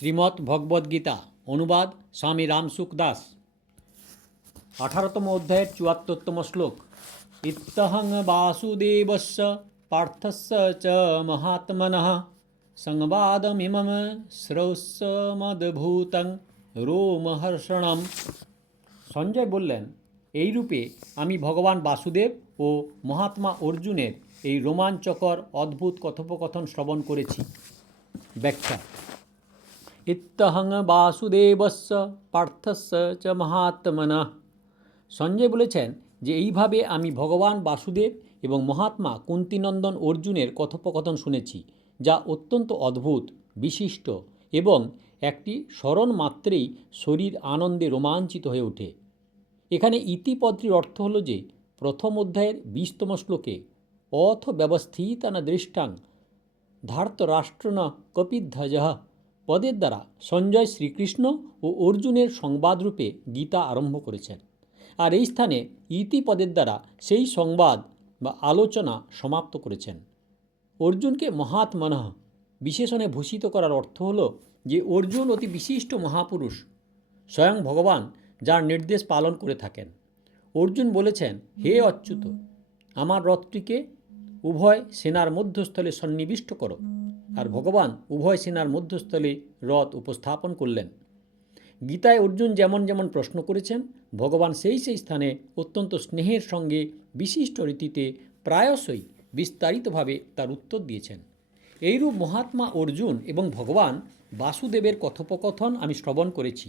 শ্রীমদ্ ভগবদ্গীতা অনুবাদ স্বামী রামসুখ দাস। 18তম অধ্যায়ের 74তম শ্লোক। ইত্যহং বাসুদেবস্য পার্থস্য চ মহাত্মনঃ সংবাদমিমম শ্রৌষ্যমদ্ভূতং রোমহর্ষণম। সঞ্জয় বললেন, এইরূপে আমি ভগবান বাসুদেব ও মহাত্মা অর্জুনের এই রোমাঞ্চকর অদ্ভুত কথোপকথন শ্রবণ করেছি। ব্যাখ্যা। ইত্যহং বাসুদেবস্য পার্থস্য চ মহাত্মনঃ। সঞ্জয় বলেছেন যে এইভাবে আমি ভগবান বাসুদেব এবং মহাত্মা কুন্তিনন্দন অর্জুনের কথোপকথন শুনেছি, যা অত্যন্ত অদ্ভুত, বিশিষ্ট এবং একটি স্মরণ মাত্রেই শরীর আনন্দে রোমাঞ্চিত হয়ে ওঠে। এখানে ইতিপদটির অর্থ হল যে প্রথম অধ্যায়ের 20তম শ্লোকে অথ ব্যবস্থিতান দৃষ্টাং ধার্তরাষ্ট্রন কপিধ্বজঃ পদের দ্বারা সঞ্জয় শ্রীকৃষ্ণ ও অর্জুনের সংবাদরূপে গীতা আরম্ভ করেছেন, আর এই স্থানে ইতি পদের দ্বারা সেই সংবাদ বা আলোচনা সমাপ্ত করেছেন। অর্জুনকে মহাত্মনঃ বিশেষণে ভূষিত করার অর্থ হল যে অর্জুন অতি বিশিষ্ট মহাপুরুষ, স্বয়ং ভগবান যার নির্দেশ পালন করে থাকেন। অর্জুন বলেছেন, হে অচ্যুত, আমার রথটিকে উভয় সেনার মধ্যস্থলে সন্নিবিষ্ট করো, আর ভগবান উভয় সেনার মধ্যস্থলে রথ উপস্থাপন করলেন। গীতায় অর্জুন যেমন যেমন প্রশ্ন করেছেন, ভগবান সেই সেই স্থানে অত্যন্ত স্নেহের সঙ্গে বিশিষ্ট রীতিতে প্রায়শই বিস্তারিতভাবে তার উত্তর দিয়েছেন। এইরূপ মহাত্মা অর্জুন এবং ভগবান বাসুদেবের কথোপকথন আমি শ্রবণ করেছি।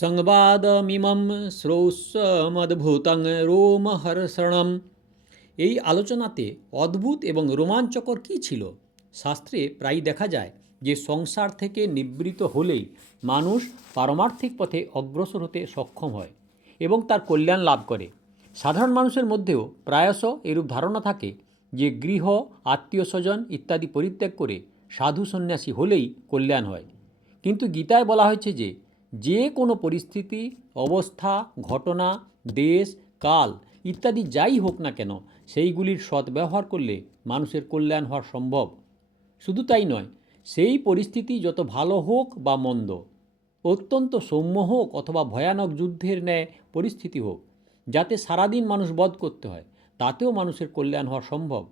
সংবাদমিমম শ্রৌষ্যমদ্ভূতং রোমহর্ষণম। এই আলোচনাতে অদ্ভুত এবং রোমাঞ্চকর কী ছিল? শাস্ত্রে প্রায়ই দেখা যায় যে সংসার থেকে নিবৃত হলেই মানুষ পারমার্থিক পথে অগ্রসর হতে সক্ষম হয় এবং তার কল্যাণ লাভ করে। সাধারণ মানুষের মধ্যেও প্রায়শ এরূপ ধারণা থাকে যে গৃহ, আত্মীয় স্বজন ইত্যাদি পরিত্যাগ করে সাধু সন্ন্যাসী হলেই কল্যাণ হয়। কিন্তু গীতায় বলা হয়েছে যে যে কোনো পরিস্থিতি, অবস্থা, ঘটনা, দেশ, কাল ইত্যাদি যাই হোক না কেন, সেইগুলির সদ্ব্যবহার করলে মানুষের কল্যাণ হওয়া সম্ভব। শুধু তাই নয়, সেই পরিস্থিতি যত ভালো হোক বা মন্দ, অত্যন্ত সৌম্য হোক অথবা ভয়ানক যুদ্ধের ন্যায় পরিস্থিতি হোক, যাতে সারাদিন মানুষ বধ করতে হয়, তাতেও মানুষের কল্যাণ হওয়া সম্ভব,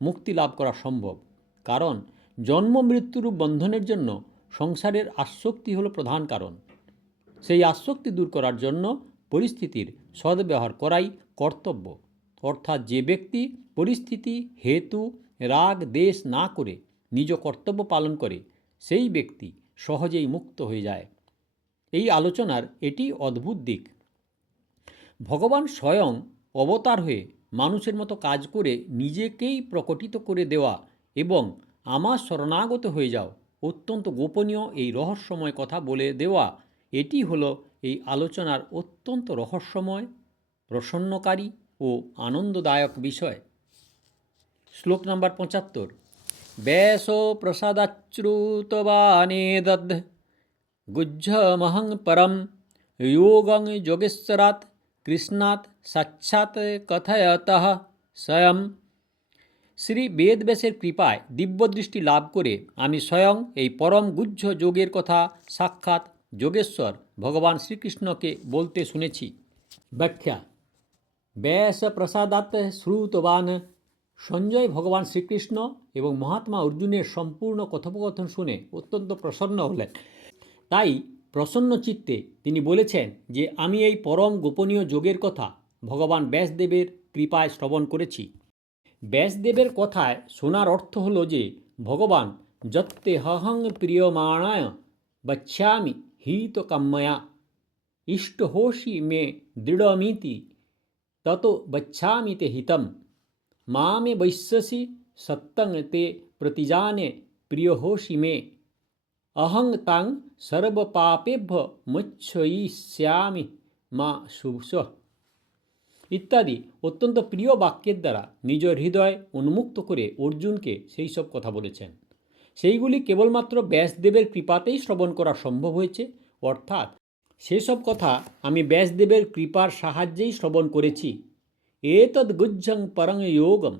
মুক্তি লাভ করা সম্ভব। কারণ জন্ম মৃত্যুরূপ বন্ধনের জন্য সংসারের আসক্তি হলো প্রধান কারণ। সেই আসক্তি দূর করার জন্য পরিস্থিতির সদ্ব্যবহার করাই কর্তব্য। অর্থাৎ যে ব্যক্তি পরিস্থিতি হেতু রাগ দেশ না করে নিজ কর্তব্য পালন করে, সেই ব্যক্তি সহজেই মুক্ত হয়ে যায়। এই আলোচনার এটি অদ্ভুত দিক। ভগবান স্বয়ং অবতার হয়ে মানুষের মতো কাজ করে নিজেকেই প্রকটিত করে দেওয়া এবং আমার শরণাগত হয়ে যাও, অত্যন্ত গোপনীয় এই রহস্যময় কথা বলে দেওয়া, এটি হলো এই আলোচনার অত্যন্ত রহস্যময়, প্রসন্নকারী ও আনন্দদায়ক বিষয়। শ্লোক নম্বর 75। ব্যাসো প্রসাদাচ্যুতবানেদধ গুহ্যমহং পরম যোগং যোগেশ্বরাৎ কৃষ্ণাৎ সাক্ষাৎ কথয়তঃ স্বয়ং। শ্রী বেদব্যাসের কৃপায় দিব্যদৃষ্টি লাভ করে আমি স্বয়ং এই পরম গুহ্য যোগের কথা সাক্ষাৎ যোগেশ্বর ভগবান শ্রীকৃষ্ণকে বলতে শুনেছি। ব্যাখ্যা। ব্যাস প্রসাদাৎ শ্রুতবান। সঞ্জয় ভগবান শ্রীকৃষ্ণ এবং মহাত্মা অর্জুনের সম্পূর্ণ কথোপকথন শুনে অত্যন্ত প্রসন্ন হলেন। তাই প্রসন্ন চিত্তে তিনি বলেছেন যে আমি এই পরম গোপনীয় যোগের কথা ভগবান ব্যাসদেবের কৃপায় শ্রবণ করেছি। ব্যাসদেবের কথায় শোনার অর্থ হল যে ভগবান যত্তে হহং প্রিয়মাণায় বক্ষ্যামি হিত কাম্যয়া ইষ্টহোষি মে দৃঢ়মিতি ততো বক্ষ্যামি তে হিতম মামে বৈশ্যসি সত্যং তে প্রতিজানে প্রিয়হোষি মে অহং তাং সর্বপাপেভ্য মোক্ষয়িষ্যামি মা শুভস ইত্যাদি অত্যন্ত প্রিয় বাক্যের দ্বারা নিজ হৃদয় উন্মুক্ত করে অর্জুনকে সেই সব কথা বলেছেন। সেইগুলি কেবলমাত্র ব্যাসদেবের কৃপাতেই শ্রবণ করা সম্ভব হয়েছে, অর্থাৎ সেসব কথা আমি ব্যাসদেবের কৃপার সাহায্যেই শ্রবণ করেছি। এতদ গুহ্যং পরং যোগম।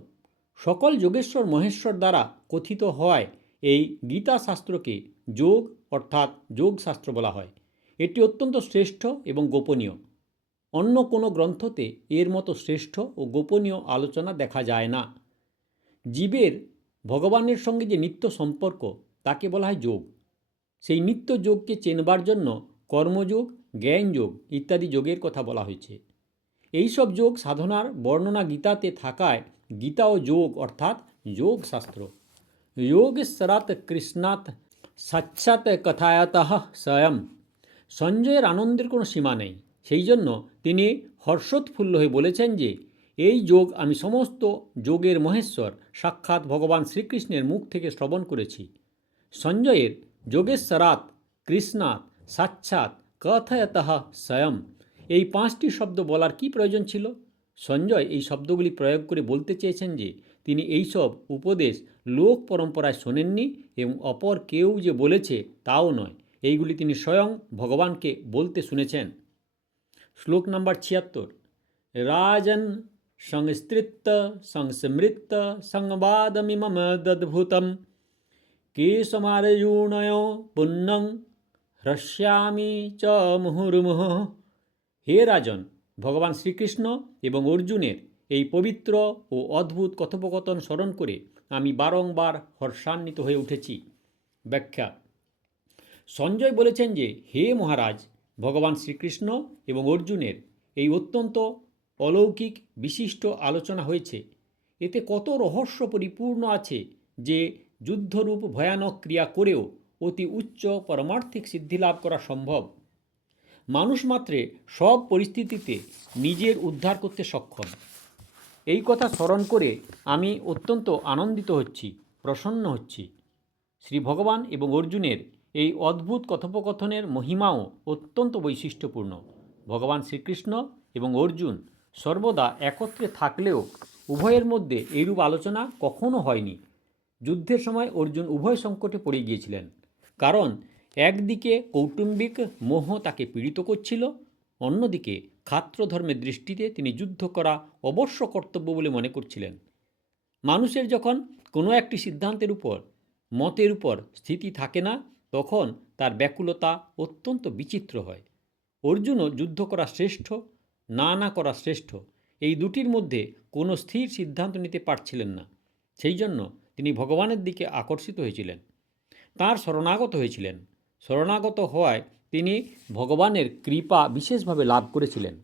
সকল যোগেশ্বর মহেশ্বর দ্বারা কথিত হয় এই গীতা শাস্ত্রকে যোগ অর্থাৎ যোগশাস্ত্র বলা হয়। এটি অত্যন্ত শ্রেষ্ঠ এবং গোপনীয়। অন্য কোনো গ্রন্থতে এর মতো শ্রেষ্ঠ ও গোপনীয় আলোচনা দেখা যায় না। জীবের ভগবানের সঙ্গে যে নিত্য সম্পর্ক তাকে বলা হয় যোগ। সেই নিত্য যোগকে চেনবার জন্য কর্মযোগ, জ্ঞানযোগ ইত্যাদি যোগের কথা বলা হয়েছে। এইসব যোগ সাধনার বর্ণনা গীতাতে থাকায় গীতা ও যোগ অর্থাৎ যোগ শাস্ত্র। যোগেশ্বরাত কৃষ্ণাৎ সাক্ষাৎ কথায়াতঃ স্বয়ং। সঞ্জয়ের আনন্দের কোনো সীমা নেই। সেই জন্য তিনি হর্ষোৎফুল্ল হয়ে বলেছেন যে এই যোগ আমি সমস্ত যোগের মহেশ্বর সাক্ষাৎ ভগবান শ্রীকৃষ্ণের মুখ থেকে শ্রবণ করেছি। সঞ্জয়ের যোগেশ্বরাত কৃষ্ণাৎ সাক্ষাৎ কথয়তঃ স্বয়ং এই 5টি শব্দ বলার কি প্রয়োজন ছিল? সঞ্জয় এই শব্দগুলি প্রয়োগ করে বলতে চেয়েছেন যে তিনি এইসব উপদেশ লোক পরম্পরায় শোনেননি এবং অপর কেউ যে বলেছে তাও নয়। এইগুলি তিনি স্বয়ং ভগবানকে বলতে শুনেছেন। শ্লোক নাম্বার 76। রাজন সংস্তৃত্য সংস্মৃত্য সংবাদমিমম দদ্ভুতম কেশমারয়ুণয় পুণ্যং হ্রস্যামি চ মুহুর্মুহ। হে রাজন, ভগবান শ্রীকৃষ্ণ এবং অর্জুনের এই পবিত্র ও অদ্ভুত কথোপকথন স্মরণ করে আমি বারংবার হর্ষান্বিত হয়ে উঠেছি। ব্যাখ্যা। সঞ্জয় বলেছেন যে হে মহারাজ, ভগবান শ্রীকৃষ্ণ এবং অর্জুনের এই অত্যন্ত অলৌকিক বিশিষ্ট আলোচনা হয়েছে। এতে কত রহস্য পরিপূর্ণ আছে যে যুদ্ধরূপ ভয়ানক ক্রিয়া করেও অতি উচ্চ পারমার্থিক সিদ্ধি লাভ করা সম্ভব। মানুষ মাত্রে সব পরিস্থিতিতে নিজের উদ্ধার করতে সক্ষম। এই কথা স্মরণ করে আমি অত্যন্ত আনন্দিত হচ্ছি, প্রসন্ন হচ্ছি। শ্রী ভগবান এবং অর্জুনের এই অদ্ভুত কথোপকথনের মহিমাও অত্যন্ত বৈশিষ্ট্যপূর্ণ। ভগবান শ্রীকৃষ্ণ এবং অর্জুন সর্বদা একত্রে থাকলেও উভয়ের মধ্যে এইরূপ আলোচনা কখনো হয়নি। যুদ্ধের সময় অর্জুন উভয় সংকটে পড়ে গিয়েছিলেন। কারণ একদিকে কৌটুম্বিক মোহ তাকে পীড়িত করছিল, অন্যদিকে ক্ষাত্রধর্মের দৃষ্টিতে তিনি যুদ্ধ করা অবশ্য কর্তব্য বলে মনে করছিলেন। মানুষের যখন কোনো একটি সিদ্ধান্তের উপর মতের উপর স্থিতি থাকে না, তখন তার ব্যাকুলতা অত্যন্ত বিচিত্র হয়। অর্জুনও যুদ্ধ করা শ্রেষ্ঠ, না করা শ্রেষ্ঠ, এই দুটির মধ্যে কোনো স্থির সিদ্ধান্ত নিতে পারছিলেন না। সেই জন্য তিনি ভগবানের দিকে আকর্ষিত হয়েছিলেন, তাঁর শরণাগত হয়েছিলেন। শরণাগত হওয়ায় তিনি ভগবানের কৃপা বিশেষভাবে লাভ করেছিলেন।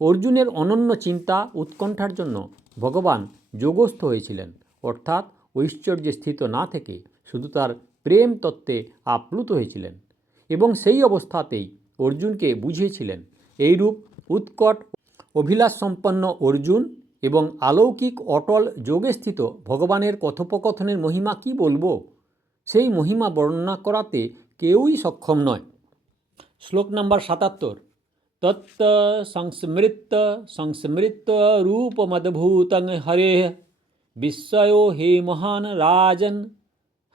অর্জুনের অনন্য চিন্তা উৎকণ্ঠার জন্য ভগবান যোগস্থ হয়েছিলেন, অর্থাৎ ঐশ্বর্যে স্থিত না থেকে শুধু তার প্রেম তত্ত্বে আপ্লুত হয়েছিলেন এবং সেই অবস্থাতেই অর্জুনকে বুঝিয়েছিলেন। এইরূপ উৎকট অভিলাষ সম্পন্ন অর্জুন এবং আলৌকিক অটল যোগে স্থিত ভগবানের কথোপকথনের মহিমা কি বলবো? সেই মহিমা বর্ণনা করাতে কেউই সক্ষম নয়। শ্লোক নাম্বার 77। তত্ত সংস্মৃত্য সংস্মৃত্য রূপমদ্ভুতং হরে বিস্ময়ো হে মহান রাজন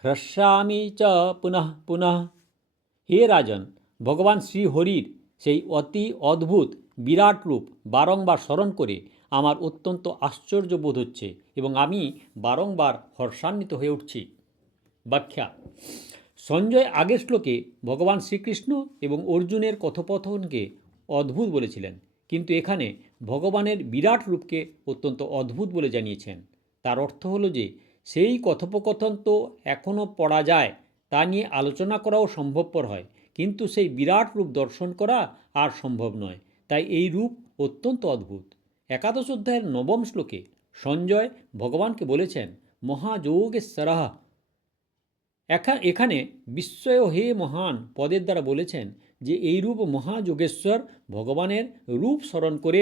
হ্রস্যামি চ পুনঃ পুনঃ। হে রাজন, ভগবান শ্রীহরির সেই অতি অদ্ভুত বিরাট রূপ বারংবার স্মরণ করে আমার অত্যন্ত আশ্চর্য বোধ হচ্ছে এবং আমি বারংবার হর্ষান্বিত হয়ে উঠছি। ব্যাখ্যা। সঞ্জয় আগের শ্লোকে ভগবান শ্রীকৃষ্ণ এবং অর্জুনের কথোপকথনকে অদ্ভুত বলেছিলেন, কিন্তু এখানে ভগবানের বিরাট রূপকে অত্যন্ত অদ্ভুত বলে জানিয়েছেন। তার অর্থ হলো যে সেই কথোপকথন তো এখনও পড়া যায়, তা নিয়ে আলোচনা করাও সম্ভবপর হয়, কিন্তু সেই বিরাট রূপ দর্শন করা আর সম্ভব নয়। তাই এই রূপ অত্যন্ত অদ্ভুত। একাদশ অধ্যায়ের 9 শ্লোকে সঞ্জয় ভগবানকে বলেছেন মহাযোগেশ্বরঃ। এখানে বিস্ময় হে মহান পদের দ্বারা বলেছেন যে এইরূপ মহাযোগেশ্বর ভগবানের রূপ স্মরণ করে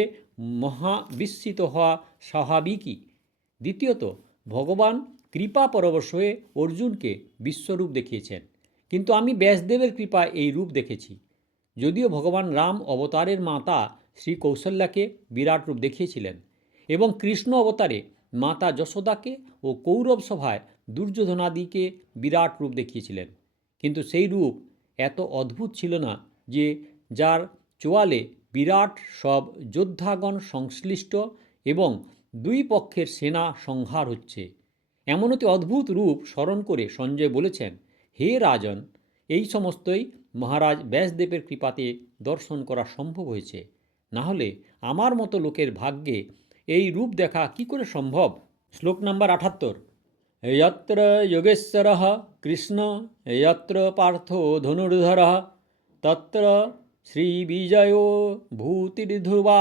মহাবিস্মিত হওয়া স্বাভাবিকই। দ্বিতীয়ত, ভগবান কৃপা পরবশ হয়ে অর্জুনকে বিশ্বরূপ দেখিয়েছেন, কিন্তু আমি ব্যাসদেবের কৃপায় এই রূপ দেখেছি। যদিও ভগবান রাম অবতারের মাতা শ্রী কৌশল্যাকে বিরাট রূপ দেখিয়েছিলেন এবং কৃষ্ণ অবতারে মাতা যশোদাকে ও কৌরব সভায় দুর্যোধনাদিকে বিরাট রূপ দেখিয়েছিলেন, কিন্তু সেই রূপ এত অদ্ভুত ছিল না যে যার চোয়ালে বিরাট সব যোদ্ধাগণ সংশ্লিষ্ট এবং দুই পক্ষের সেনা সংহার হচ্ছে। এমন অতি অদ্ভুত রূপ স্মরণ করে সঞ্জয় বলেছেন হে রাজন, এই সমস্তই মহারাজ ব্যাসদেবের কৃপাতে দর্শন করা সম্ভব হয়েছে। না হলে আমার মতো লোকের ভাগ্যে এই রূপ দেখা কি করে সম্ভব? শ্লোক নাম্বার ৭৮। यत्र योगेश्वरः কৃষ্ণ यत्र পার্থ ধনুর্ধরः তত্র শ্রীবিজয়ো ভূতির্ধ্রুবা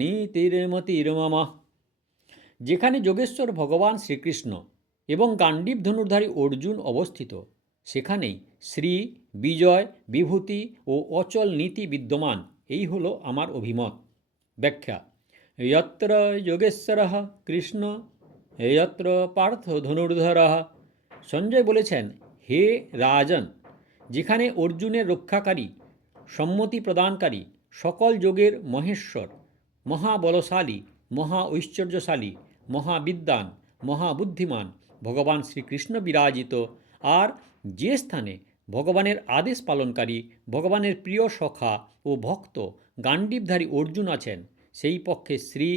নীতির্মতির্মম। যেখানে যোগেশ্বর ভগবান শ্রীকৃষ্ণ এবং গাণ্ডীব ধনুর্ধারী অর্জুন অবস্থিত, সেখানেই শ্রী, বিজয়, বিভূতি ও অচল নীতি বিদ্যমান। এই হলো আমার অভিমত। ব্যাখ্যা: यत्र যোগেশ্বরः কৃষ্ণ यत्र পার্থ ধনুর্ধরः। সঞ্জয় বলেছেন, হে রাজন, যেখানে অর্জুনের রক্ষাকারী, সম্মতি প্রদানকারী, সকল যোগের মহেশ্বর, মহাবলশালী, মহা ঐশ্বর্যশালী, মহাবিদ্বান, মহাবুদ্ধিমান ভগবান শ্রীকৃষ্ণ বিরাজিত, আর যে স্থানে ভগবানের আদেশ পালনকারী, ভগবানের প্রিয় সখা ও ভক্ত গাণ্ডীবধারী অর্জুন আছেন, সেই পক্ষে শ্রী,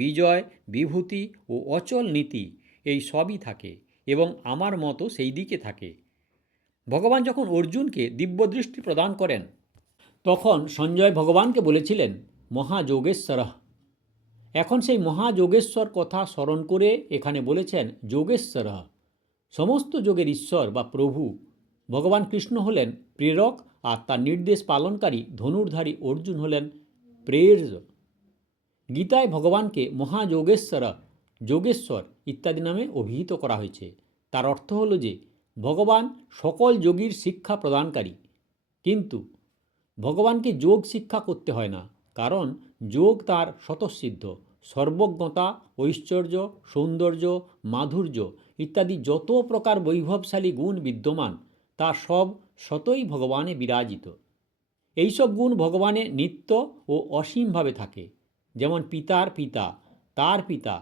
বিজয়, বিভূতি ও অচল নীতি এই সবই থাকে এবং আমার মতো সেই দিকে থাকে। ভগবান যখন অর্জুনকে দিব্যদৃষ্টি প্রদান করেন, তখন সঞ্জয় ভগবানকে বলেছিলেন মহাযোগেশ্বরঃ। এখন সেই মহাযোগেশ্বর কথা স্মরণ করে এখানে বলেছেন যোগেশ্বরঃ। সমস্ত যোগের ঈশ্বর বা প্রভু ভগবান কৃষ্ণ হলেন প্রেরক, আর তার নির্দেশ পালনকারী ধনুর্ধারী অর্জুন হলেন প্রের্য। গীতায় ভগবানকে মহাযোগেশ্বর, যোগেশ্বর ইত্যাদি নামে অভিহিত করা হয়েছে। তার অর্থ হলো যে ভগবান সকল যোগীর শিক্ষা প্রদানকারী। কিন্তু ভগবানকে যোগ শিক্ষা করতে হয় না, কারণ যোগ তার স্বতঃসিদ্ধ। সর্বজ্ঞতা, ঐশ্বর্য, সৌন্দর্য, মাধুর্য ইত্যাদি যত প্রকার বৈভবশালী গুণ বিদ্যমান, তা সব স্বতই ভগবানে বিরাজিত। এইসব গুণ ভগবানে নিত্য ও অসীমভাবে থাকে। যেমন পিতার পিতা, তার পিতা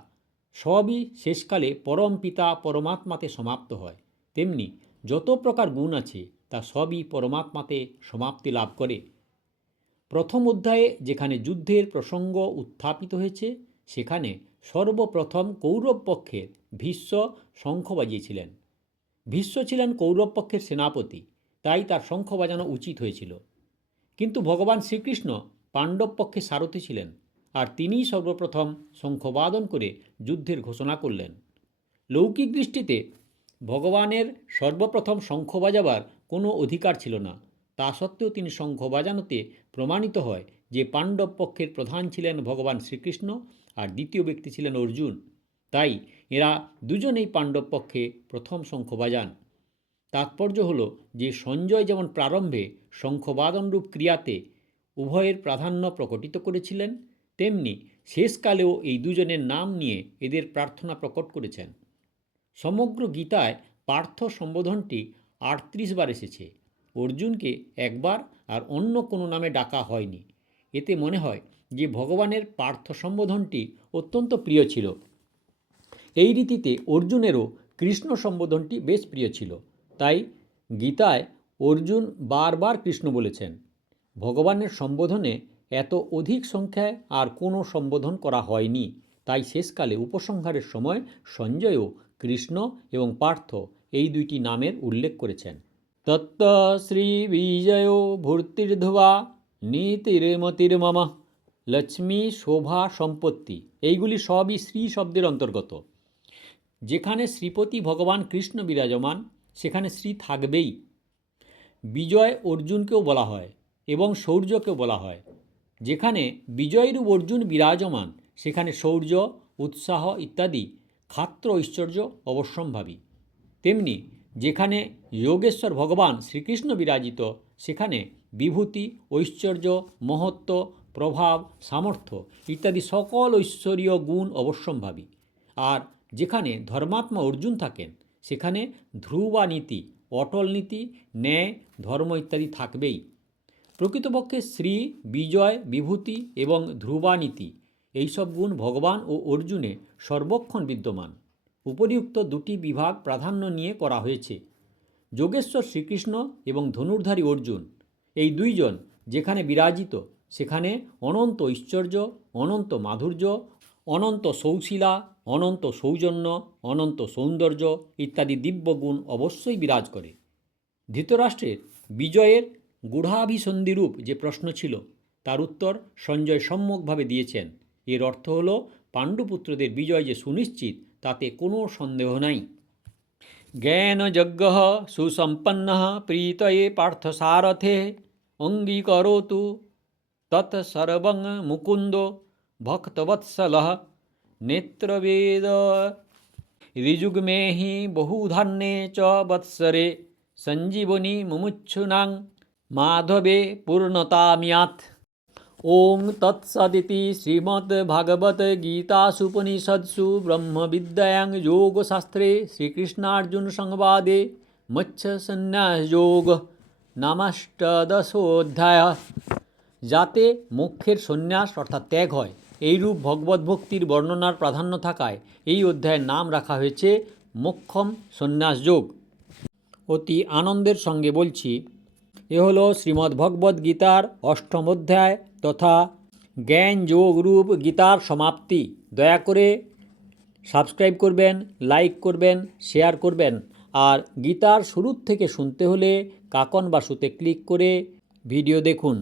সবই শেষকালে পরম পিতা পরমাত্মাতে সমাপ্ত হয়, তেমনি যত প্রকার গুণ আছে তা সবই পরমাত্মাতে সমাপ্তি লাভ করে। প্রথম অধ্যায়ে যেখানে যুদ্ধের প্রসঙ্গ উত্থাপিত হয়েছে, সেখানে সর্বপ্রথম কৌরব পক্ষের ভীষ্ম শঙ্খ বাজিয়েছিলেন। ভীষ্ম ছিলেন কৌরব পক্ষের সেনাপতি, তাই তার শঙ্খ বাজানো উচিত হয়েছিল। কিন্তু ভগবান শ্রীকৃষ্ণ পাণ্ডব পক্ষে সারথি ছিলেন, আর তিনিই সর্বপ্রথম শঙ্খবাদন করে যুদ্ধের ঘোষণা করলেন। লৌকিক দৃষ্টিতে ভগবানের সর্বপ্রথম শঙ্খ বাজাবার কোনো অধিকার ছিল না। তা সত্ত্বেও তিনি শঙ্খ বাজানোতে প্রমাণিত হয় যে পাণ্ডব পক্ষের প্রধান ছিলেন ভগবান শ্রীকৃষ্ণ, আর দ্বিতীয় ব্যক্তি ছিলেন অর্জুন। তাই এরা দুজনেই পাণ্ডব পক্ষে প্রথম শঙ্খ বাজান। তাৎপর্য হলো যে সঞ্জয় যেমন প্রারম্ভে শঙ্খবাদনরূপ ক্রিয়াতে উভয়ের প্রাধান্য প্রকটিত করেছিলেন, তেমনি শেষকালেও এই দুজনের নাম নিয়ে এদের প্রার্থনা প্রকট করেছেন। সমগ্র গীতায় পার্থ সম্বোধনটি ৩৮ বার এসেছে। অর্জুনকে একবার আর অন্য কোনো নামে ডাকা হয়নি। এতে মনে হয় যে ভগবানের পার্থ সম্বোধনটি অত্যন্ত প্রিয় ছিল। এই রীতিতে অর্জুনেরও কৃষ্ণ সম্বোধনটি বেশ প্রিয় ছিল। তাই গীতায় অর্জুন বারবার কৃষ্ণ বলেছেন। ভগবানের সম্বোধনে এত অধিক সংখ্যায় আর কোনো সম্বোধন করা হয়নি। তাই শেষকালে উপসংহারের সময় সঞ্জয়ও কৃষ্ণ এবং পার্থ এই দুইটি নামের উল্লেখ করেছেন। তত্ত্ব শ্রী বিজয় ভূতির্ধুবা নীতির্মতির্মম। লক্ষ্মী, শোভা, সম্পত্তি এইগুলি সবই শ্রী শব্দের অন্তর্গত। যেখানে শ্রীপতি ভগবান কৃষ্ণ বিরাজমান, সেখানে শ্রী থাকবেই। বিজয় অর্জুনকেও বলা হয় এবং শৌর্যকেও বলা হয়। যেখানে বিজয়রূপ অর্জুন বিরাজমান, সেখানে শৌর্য, উৎসাহ ইত্যাদি ক্ষাত্র ঐশ্বর্য অবশ্যম্ভাবী। তেমনি যেখানে যোগেশ্বর ভগবান শ্রীকৃষ্ণ বিরাজিত, সেখানে বিভূতি, ঐশ্বর্য, মহত্ব, প্রভাব, সামর্থ্য ইত্যাদি সকল ঐশ্বরীয় গুণ অবশ্যম্ভাবী। আর যেখানে ধর্মাত্মা অর্জুন থাকেন, সেখানে ধ্রুবা নীতি, অটল নীতি, ন্যায়, ধর্ম ইত্যাদি থাকবেই। প্রকৃতপক্ষে শ্রী, বিজয়, বিভূতি এবং ধ্রুবানীতি এইসব গুণ ভগবান ও অর্জুনে সর্বক্ষণ বিদ্যমান। উপরিউক্ত দুটি বিভাগ প্রাধান্য নিয়ে করা হয়েছে। যোগেশ্বর শ্রীকৃষ্ণ এবং ধনুর্ধারী অর্জুন এই দুইজন যেখানে বিরাজিত, সেখানে অনন্ত ঐশ্বর্য, অনন্ত মাধুর্য, অনন্ত সৌশীলা, অনন্ত সৌজন্য, অনন্ত সৌন্দর্য ইত্যাদি দিব্যগুণ অবশ্যই বিরাজ করে। ধৃতরাষ্ট্রের বিজয়ের গূঢ়াভিসন্ধিরূপ যে প্রশ্ন ছিল তার উত্তর সঞ্জয় সম্যকভাবে দিয়েছেন। এর অর্থ হল পাণ্ডুপুত্রদের বিজয় যে সুনিশ্চিত তাতে কোনো সন্দেহ নাই। জ্ঞানযজ্ঞ সুসম্পন্ন প্রীতয়ে পার্থসারথে অঙ্গীকরোতু তৎসর্বং মুকুন্দ ভক্তবৎসল নেত্রবেদ ঋজুগ্মেহি বহুধান্যে চ বৎসরে সঞ্জীবনী মুমুক্ষুনাং মাধবে পূর্ণতামিয়াৎ। ওং তৎসদিতি শ্রীমদ্ভাগবতগীতাসুপনিষৎসু ব্রহ্মবিদ্যায়াং যোগশাস্ত্রে শ্রীকৃষ্ণার্জুন সংবাদে মৎস্যসন্ন্যাসযোগ নামাষ্টাদশোऽধ্যায়। যাতে মোক্ষের সন্ন্যাস অর্থাৎ ত্যাগ হয় এইরূপ ভগবদ্ভক্তির বর্ণনার প্রাধান্য থাকায় এই অধ্যায়ের নাম রাখা হয়েছে মোক্ষম সন্ন্যাসযোগ। অতি আনন্দের সঙ্গে বলছি, এ হলো শ্রীমদ্ভগবদ্গীতার অষ্টম অধ্যায় তথা জ্ঞান যোগরূপ গীতার সমাপ্তি। দয়া করে সাবস্ক্রাইব করবেন, লাইক করবেন, শেয়ার করবেন। আর গীতার শুরুর থেকে শুনতে হলে কাকন বাসুতে ক্লিক করে ভিডিও দেখুন।